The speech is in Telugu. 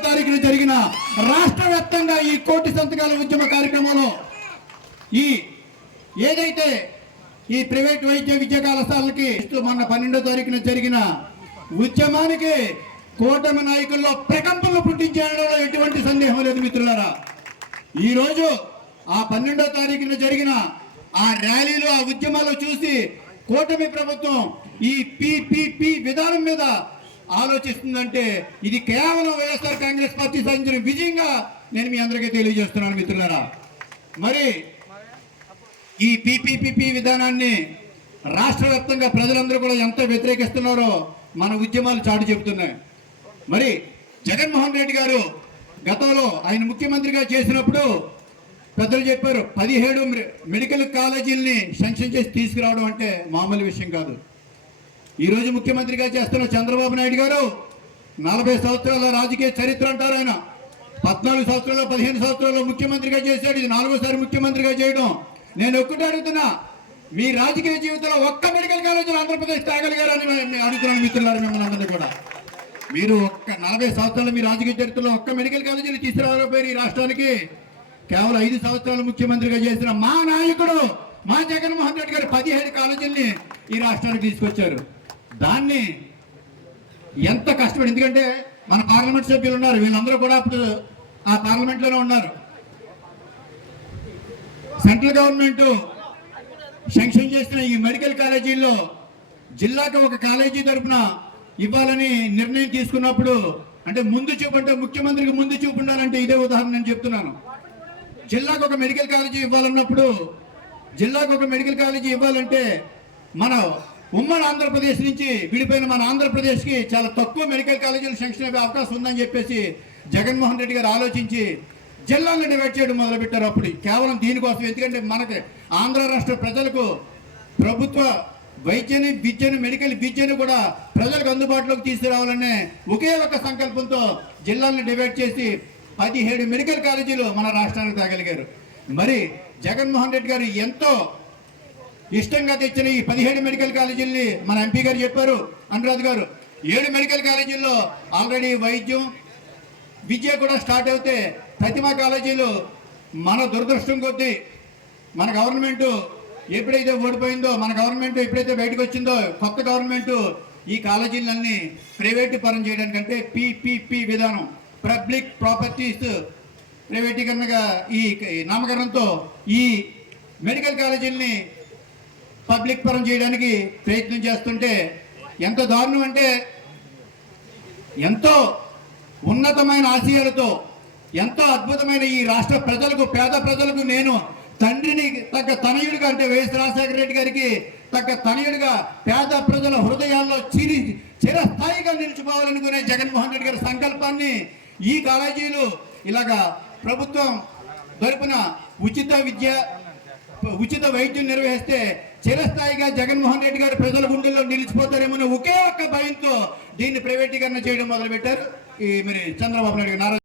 తారీఖున జరిగిన రాష్ట్ర వ్యాప్తంగా ఈ కోటి సంతకాల ఉద్యమ కార్యక్రమంలో ఈ ఏదైతే ఈ ప్రైవేట్ వైద్య విద్యా కళాశాలకి మొన్న పన్నెండో తారీఖున జరిగిన ఉద్యమానికి కూటమి నాయకుల్లో ప్రకంపనలు పుట్టించడంలో ఎటువంటి సందేహం లేదు మిత్రులారా. ఈ రోజు ఆ పన్నెండో తారీఖున జరిగిన ఆ ర్యాలీలు ఆ ఉద్యమాలు చూసి కూటమి ప్రభుత్వం ఈ పిపిపి విధానం మీద ఆలోచిస్తుందంటే ఇది కేవలం వైఎస్ఆర్ కాంగ్రెస్ పార్టీ సాధించిన విజయంగా నేను మీ అందరికీ తెలియజేస్తున్నాను మిత్రులారా. మరి ఈ పీపీపీపీ విధానాన్ని రాష్ట్ర వ్యాప్తంగా ప్రజలందరూ కూడా ఎంత వ్యతిరేకిస్తున్నారో మన ఉద్యమాలు చాటు చెబుతున్నాయి. మరి జగన్మోహన్ రెడ్డి గారు గతంలో ఆయన ముఖ్యమంత్రిగా చేసినప్పుడు పెద్దలు చెప్పారు పదిహేడు మె- మెడికల్ కాలేజీల్ని శాంక్షన్ చేసి తీసుకురావడం అంటే మామూలు విషయం కాదు. ఈరోజు ముఖ్యమంత్రిగా చేస్తున్న చంద్రబాబు నాయుడు గారు నలభై సంవత్సరాల రాజకీయ చరిత్ర అంటారు ఆయన. పద్నాలుగు సంవత్సరాలు పదిహేను సంవత్సరాల్లో ముఖ్యమంత్రిగా చేశాడు. ఇది నాలుగోసారి ముఖ్యమంత్రిగా చేయడం. నేను ఒక్కటే అడుగుతున్నా మీ రాజకీయ జీవితంలో ఒక్క మెడికల్ కాలేజీలో ఆంధ్రప్రదేశ్ తాగలిగారని అడుగుతున్నాను మిత్రులారు మిమ్మల్ని అందరినీ కూడా. మీరు ఒక్క నలభై సంవత్సరాలు మీ రాజకీయ చరిత్రలో ఒక్క మెడికల్ కాలేజీని తీసుకురాకపోయారు ఈ రాష్ట్రానికి. కేవలం ఐదు సంవత్సరాలు ముఖ్యమంత్రిగా చేసిన మా నాయకుడు మా జగన్మోహన్ రెడ్డి గారు పదిహేడు కాలేజీల్ని ఈ రాష్ట్రానికి తీసుకొచ్చారు. దాన్ని ఎంత కష్టపడి ఎందుకంటే మన పార్లమెంట్ సభ్యులు ఉన్నారు వీళ్ళందరూ కూడా అప్పుడు ఆ పార్లమెంట్లోనే ఉన్నారు. సెంట్రల్ గవర్నమెంట్ శాంక్షన్ చేసిన ఈ మెడికల్ కాలేజీల్లో జిల్లాకు ఒక కాలేజీ తరపున ఇవ్వాలని నిర్ణయం తీసుకున్నప్పుడు అంటే ముందు చూపు అంటే ముఖ్యమంత్రికి ముందు చూపు ఉండాలంటే ఇదే ఉదాహరణ నేను చెప్తున్నాను. జిల్లాకు ఒక మెడికల్ కాలేజీ ఇవ్వాలన్నప్పుడు జిల్లాకు ఒక మెడికల్ కాలేజీ ఇవ్వాలంటే మన ఉమ్మడి ఆంధ్రప్రదేశ్ నుంచి విడిపోయిన మన ఆంధ్రప్రదేశ్కి చాలా తక్కువ మెడికల్ కాలేజీలు శాంక్షన్ అయ్యే అవకాశం ఉందని చెప్పేసి జగన్మోహన్ రెడ్డి గారు ఆలోచించి జిల్లాలను డివైడ్ చేయడం మొదలుపెట్టారు అప్పుడు. కేవలం దీనికోసం ఎందుకంటే మనకి ఆంధ్ర రాష్ట్ర ప్రజలకు ప్రభుత్వ వైద్యని విద్యను మెడికల్ విద్యను కూడా ప్రజలకు అందుబాటులోకి తీసుకురావాలనే ఒకే ఒక సంకల్పంతో జిల్లాలను డివైడ్ చేసి పదిహేడు మెడికల్ కాలేజీలు మన రాష్ట్రానికి తగలిగారు. మరి జగన్మోహన్ రెడ్డి గారు ఎంతో ఇష్టంగా తెచ్చిన ఈ పదిహేడు మెడికల్ కాలేజీల్ని మన ఎంపీ గారు చెప్పారు అనురాధ్ గారు. ఏడు మెడికల్ కాలేజీల్లో ఆల్రెడీ వైద్యం విద్య కూడా స్టార్ట్ అవుతే ప్రతిమ కాలేజీలు మన దురదృష్టం కొద్దీ మన గవర్నమెంటు ఎప్పుడైతే ఓడిపోయిందో మన గవర్నమెంట్ ఎప్పుడైతే బయటకు వచ్చిందో కొత్త గవర్నమెంటు ఈ కాలేజీలన్నీ ప్రైవేటు పరం చేయడానికంటే పిపిపి విధానం పబ్లిక్ ప్రాపర్టీస్ ప్రైవేటీకరణగా ఈ ఈ నామకరణంతో ఈ మెడికల్ కాలేజీల్ని పబ్లిక్ పరం చేయడానికి ప్రయత్నం చేస్తుంటే ఎంత దారుణం అంటే ఎంతో ఉన్నతమైన ఆశయాలతో ఎంతో అద్భుతమైన ఈ రాష్ట్ర ప్రజలకు పేద ప్రజలకు నేను తండ్రిని తగ్గ తనయుడిగా అంటే వైఎస్ రాజశేఖర రెడ్డి గారికి తగ్గ తనయుడిగా పేద ప్రజల హృదయాల్లో చిరి చిరస్థాయిగా నిలిచిపోవాలనుకునే జగన్మోహన్ రెడ్డి గారి సంకల్పాన్ని ఈ కాలేజీలు ఇలాగా ప్రభుత్వం తరపున ఉచిత విద్య ఉచిత వైద్యం నిర్వహిస్తే చిరస్థాయిగా జగన్మోహన్ రెడ్డి గారు ప్రజల గుండెల్లో నిలిచిపోతారేమో ఒకే ఒక్క భయంతో దీన్ని ప్రైవేటీకరణ చేయడం మొదలుపెట్టారు. ఈ మరి చంద్రబాబు నాయుడు గారు నారా